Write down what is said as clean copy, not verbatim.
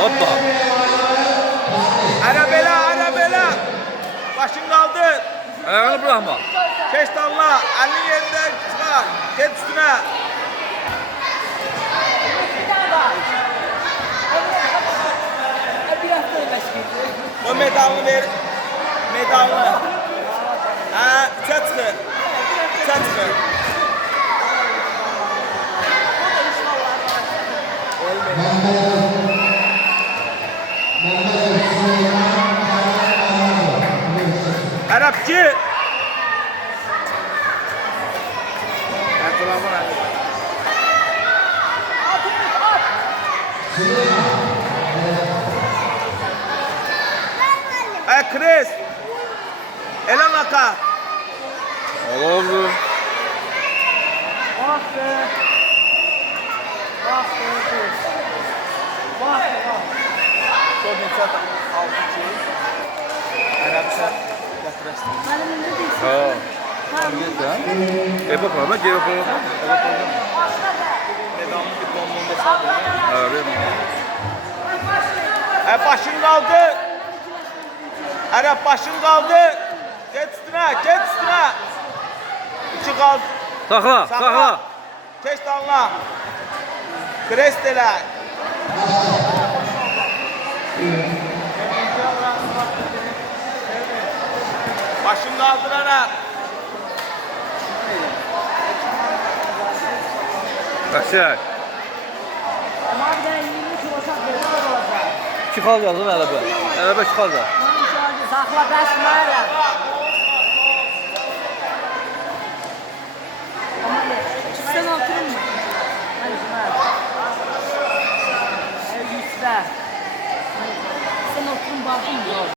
Hoppa. Arabela. Başın kaldır. Ayağını bırakma. Keş damla. Elini yerinden çıkar. Get üstüne. O medalını ver. Medalını. Ha, üçe çıkır. Üçe çıkır. Arapçı. Chris. Elanaka. Oldu. Çok neçə altı şey. Arapça yatırırsın. Ha. Yapalım. Gel yapalım. Medalını diplomunu hesabı. Evet. Başın kaldı. Arap başın kaldı. Get üstüne. İçi kaldı. Sakla. Keş damla. Kresteler. Başın kaldırarak. Kaçak. Ama bir tane 20 kilo olacak. Çıkal yazın ələbə. Ələbə çıkal da. Sakla besmele. Ama ne? Sen oturun mu? Hadi şuna. Hadi yüzler. Sen oturun bakın.